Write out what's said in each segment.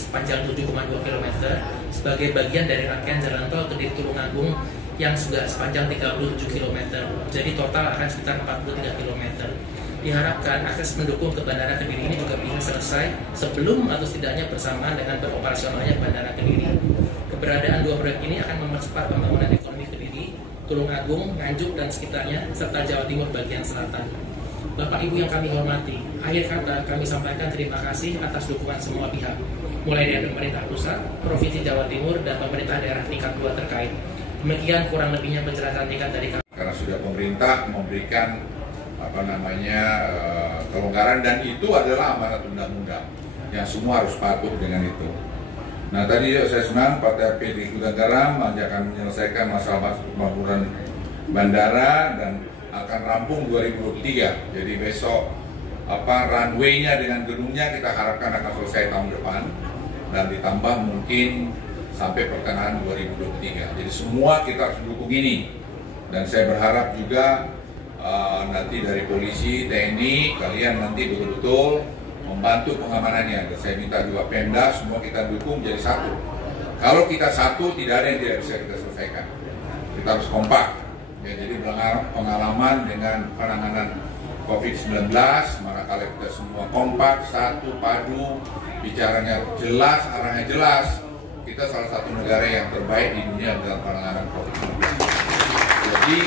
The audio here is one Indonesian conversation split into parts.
sepanjang 7,2 km sebagai bagian dari rangkaian jalan tol Kediri Tulungagung yang sudah sepanjang 37 km. Jadi total akan sekitar 43 km. Diharapkan akses mendukung ke Bandara Kediri ini juga bisa selesai sebelum atau setidaknya bersamaan dengan beroperasionalnya Bandara Kediri. Keberadaan dua proyek ini akan mempercepat pembangunan ekonomi Kediri, Tulungagung, Nganjuk, dan sekitarnya, serta Jawa Timur bagian selatan. Bapak Ibu yang kami hormati, akhir kata kami sampaikan terima kasih atas dukungan semua pihak, mulai dari pemerintah pusat, Provinsi Jawa Timur, dan pemerintah daerah tingkat 2 terkait. Demikian kurang lebihnya penjelasan tingkat dari kami. Karena sudah pemerintah memberikan kelonggaran, dan itu adalah amanat undang-undang yang semua harus patuh dengan itu. Nah, tadi saya senang PT Gudang Garam akan menyelesaikan masalah pembangunan bandara dan akan rampung 2023. Jadi besok runway-nya dengan gedungnya kita harapkan akan selesai tahun depan dan ditambah mungkin sampai pertengahan 2023. Jadi semua kita harus dukung ini, dan saya berharap juga nanti dari polisi, TNI, kalian nanti betul-betul membantu pengamanannya. Dan saya minta juga Pemda, semua kita dukung jadi satu. Kalau kita satu, tidak ada yang tidak bisa kita selesaikan. Kita harus kompak. Ya, jadi pengalaman dengan penanganan COVID-19, maka kalau kita semua kompak, satu, padu, bicaranya jelas, arahnya jelas, kita salah satu negara yang terbaik di dunia dalam penanganan COVID-19. Jadi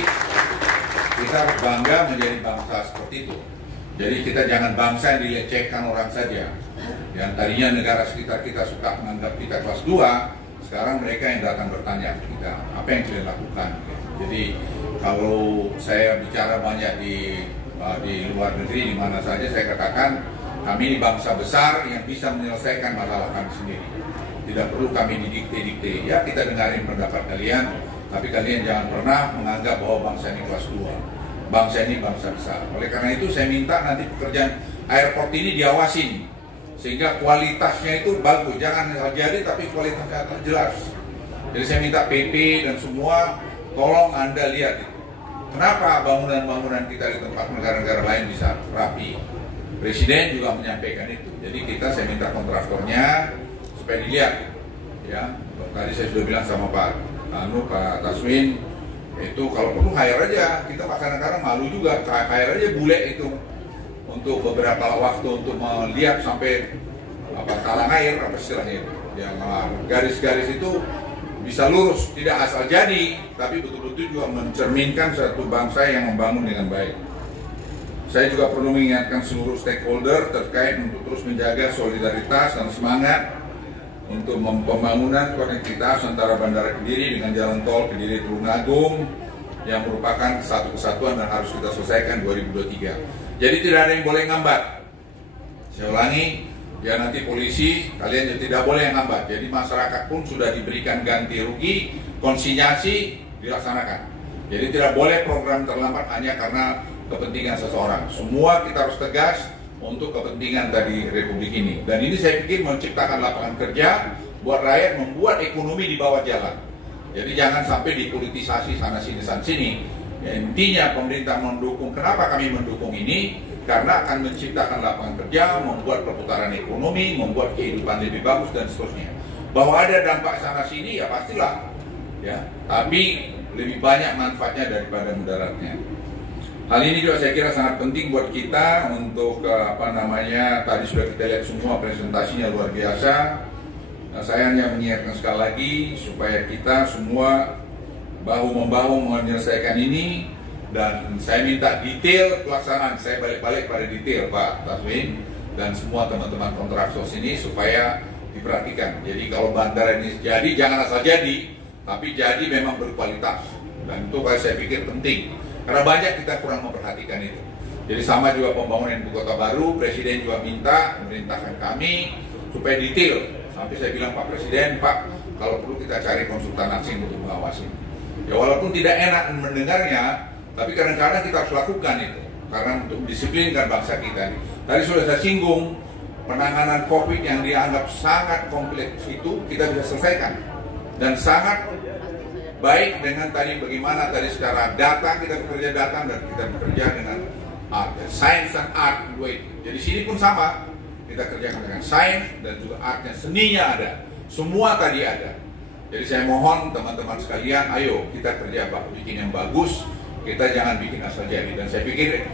kita harus bangga menjadi bangsa seperti itu. Jadi kita jangan bangsa yang dilecehkan orang saja. Yang tadinya negara sekitar kita suka menganggap kita kelas 2, sekarang mereka yang datang bertanya ke kita, apa yang kalian lakukan? Jadi kalau saya bicara banyak di luar negeri, di mana saja, saya katakan kami ini bangsa besar yang bisa menyelesaikan masalah kami sendiri. Tidak perlu kami didikte-dikte. Ya, kita dengarin pendapat kalian, tapi kalian jangan pernah menganggap bahwa bangsa ini kelas 2. Bangsa ini bangsa besar. Oleh karena itu saya minta nanti pekerjaan airport ini diawasin, sehingga kualitasnya itu bagus. Jangan jadi tapi kualitasnya jelas. Jadi saya minta PP dan semua, tolong Anda lihat itu. Kenapa bangunan-bangunan kita di tempat negara-negara lain bisa rapi? Presiden juga menyampaikan itu. Jadi saya minta kontraktornya supaya dilihat. Ya, tadi saya sudah bilang sama Pak Taswin, itu kalau perlu hire aja. Kita kadang-kadang malu juga, hire aja bule itu untuk beberapa waktu untuk melihat sampai talang air, apa istilahnya itu. Yang garis-garis itu bisa lurus, tidak asal jadi, tapi betul-betul juga mencerminkan satu bangsa yang membangun dengan baik. Saya juga perlu mengingatkan seluruh stakeholder terkait untuk terus menjaga solidaritas dan semangat untuk pembangunan konektivitas antara Bandara Kediri dengan jalan tol Kediri Tulungagung yang merupakan satu kesatuan dan harus kita selesaikan 2023. Jadi tidak ada yang boleh ngambat. Saya ulangi, ya nanti polisi, kalian tidak boleh yang ngambat. Jadi masyarakat pun sudah diberikan ganti rugi, konsinyasi dilaksanakan. Jadi tidak boleh program terlambat hanya karena kepentingan seseorang. Semua kita harus tegas untuk kepentingan dari Republik ini. Dan ini saya pikir menciptakan lapangan kerja buat rakyat, membuat ekonomi di bawah jalan. Jadi jangan sampai dipolitisasi sana-sini. Ya, intinya pemerintah mendukung. Kenapa kami mendukung ini? Karena akan menciptakan lapangan kerja, membuat perputaran ekonomi, membuat kehidupan lebih bagus dan seterusnya. Bahwa ada dampak sana-sini ya pastilah. Ya, tapi lebih banyak manfaatnya daripada mudaratnya. Hal ini juga saya kira sangat penting buat kita untuk tadi sudah kita lihat semua presentasinya luar biasa. Nah, saya hanya mengingatkan sekali lagi supaya kita semua bahu-membahu menyelesaikan ini, dan saya minta detail pelaksanaan. Saya balik-balik pada detail Pak Taswin dan semua teman-teman kontraktor sini supaya diperhatikan. Jadi kalau bandara ini jadi jangan asal jadi, tapi jadi memang berkualitas, dan itu saya pikir penting. Karena banyak kita kurang memperhatikan itu. Jadi sama juga pembangunan ibu kota baru, Presiden juga minta memerintahkan kami supaya detail. Sampai saya bilang Pak Presiden, Pak, kalau perlu kita cari konsultan asing untuk mengawasi. Ya walaupun tidak enak mendengarnya, tapi kadang-kadang kita harus lakukan itu. Karena untuk disiplinkan bangsa kita. Tadi sudah saya singgung, penanganan COVID yang dianggap sangat kompleks itu kita bisa selesaikan. Dan sangat baik dengan tadi bagaimana tadi secara data kita bekerja data dan kita bekerja dengan art, science and art. Jadi sini pun sama, kita kerjakan dengan sains dan juga artnya, seninya ada, semua tadi ada. Jadi saya mohon teman-teman sekalian, ayo kita kerja bikin yang bagus, kita jangan bikin asal jadi. Dan saya pikir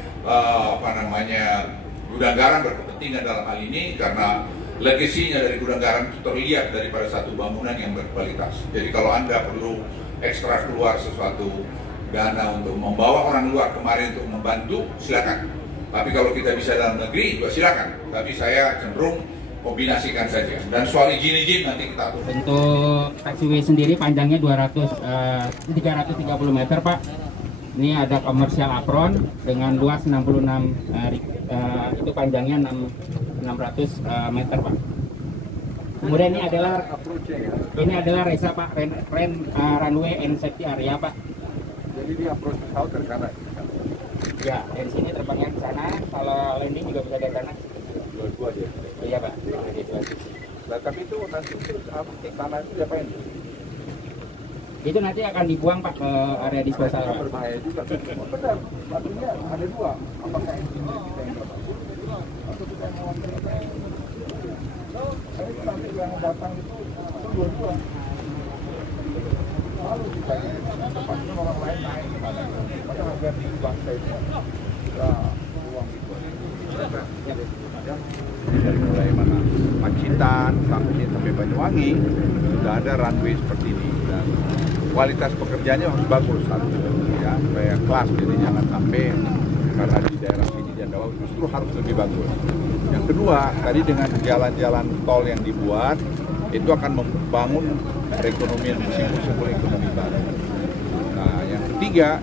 Gudang Garam berkepentingan dalam hal ini karena legasinya dari Gudang Garam itu terlihat daripada satu bangunan yang berkualitas. Jadi kalau Anda perlu ekstra keluar sesuatu dana untuk membawa orang luar kemarin untuk membantu, silakan. Tapi kalau kita bisa dalam negeri juga silakan. Tapi saya cenderung kombinasikan saja. Dan soal izin nanti kita atur. Untuk taxiway sendiri panjangnya 330 meter, Pak. Ini ada komersial apron dengan luas 66, itu panjangnya 600 meter, Pak. Kemudian ini adalah resa, Pak, runway and safety area, Pak. Jadi dia approach pesawat dari sana. Ya, dari sini terbangnya ke sana. Kalau landing juga bisa dari sana. Dua aja. Iya, Pak. Dari dua sisi. Nah, tapi itu nanti tanah itu diapain? Itu nanti akan dibuang, Pak, ke area disposal. Berbahaya juga. Benar, artinya ada dua. Apakah engineer kita yang bagus atau kita yang mau saya itu nanti yang datang itu dua-dua. Lalu kita tempatnya orang lain naik ke mana? Pada harga di bangsa itu kita uang itu. Dari mulai mana Pacitan sampai Banyuwangi sudah ada runway seperti ini dan kualitas pekerjaannya harus bagus ya, supaya kelas, jadi jangan sampai karena di daerah sini dan Dawang justru harus lebih bagus. Yang kedua, tadi dengan jalan-jalan tol yang dibuat itu akan membangun perekonomian, simbol-simbol ekonomi baru. Nah, yang ketiga,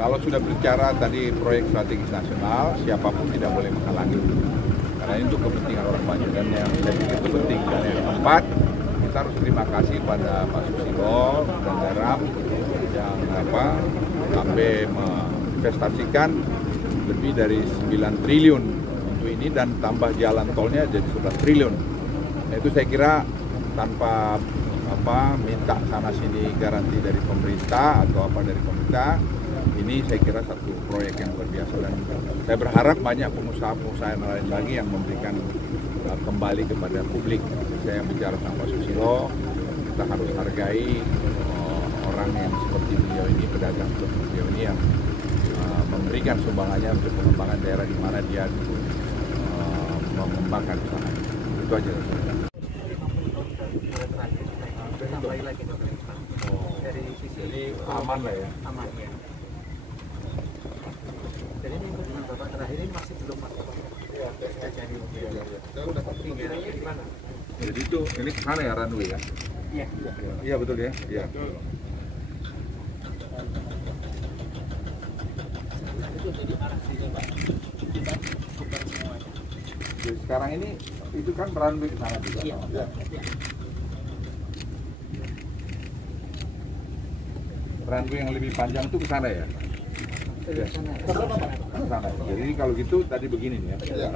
kalau sudah bicara tadi proyek strategis nasional, siapapun tidak boleh menghalangi. Karena itu kepentingan orang banyak dan yang saya pikir itu penting. Dan yang keempat, kita harus terima kasih pada Pak Susilo dan Garam yang sampai menginvestasikan lebih dari 9 triliun untuk ini dan tambah jalan tolnya jadi 11 triliun. Nah, itu saya kira tanpa minta sana sini garansi dari pemerintah atau apa dari pemerintah, ini saya kira satu proyek yang luar biasa dan saya berharap banyak pengusaha-pengusaha yang lain lagi yang memberikan kembali kepada publik. Saya bicara sama Pak Susilo, kita harus hargai orang yang seperti beliau ini, pedagang seperti beliau ini yang memberikan sumbangannya untuk pengembangan daerah di mana dia mengembangkan usaha. Itu aja. Jadi aman lah ya. Aman ya. Jadi ini dengan Bapak terakhir ini masih belum masuk. Iya, jadi udah pasti di mana? Jadi itu ini ke sana ya runway ya? Iya. Iya betul ya? Iya. Itu jadi arah juga, Pak. Kita buka semuanya. Jadi sekarang ini itu kan runway ke sana juga. Iya. Ya. Runway yang lebih panjang itu ke sana ya? Ke sana. Ke sana. Jadi kalau gitu tadi begini nih ya.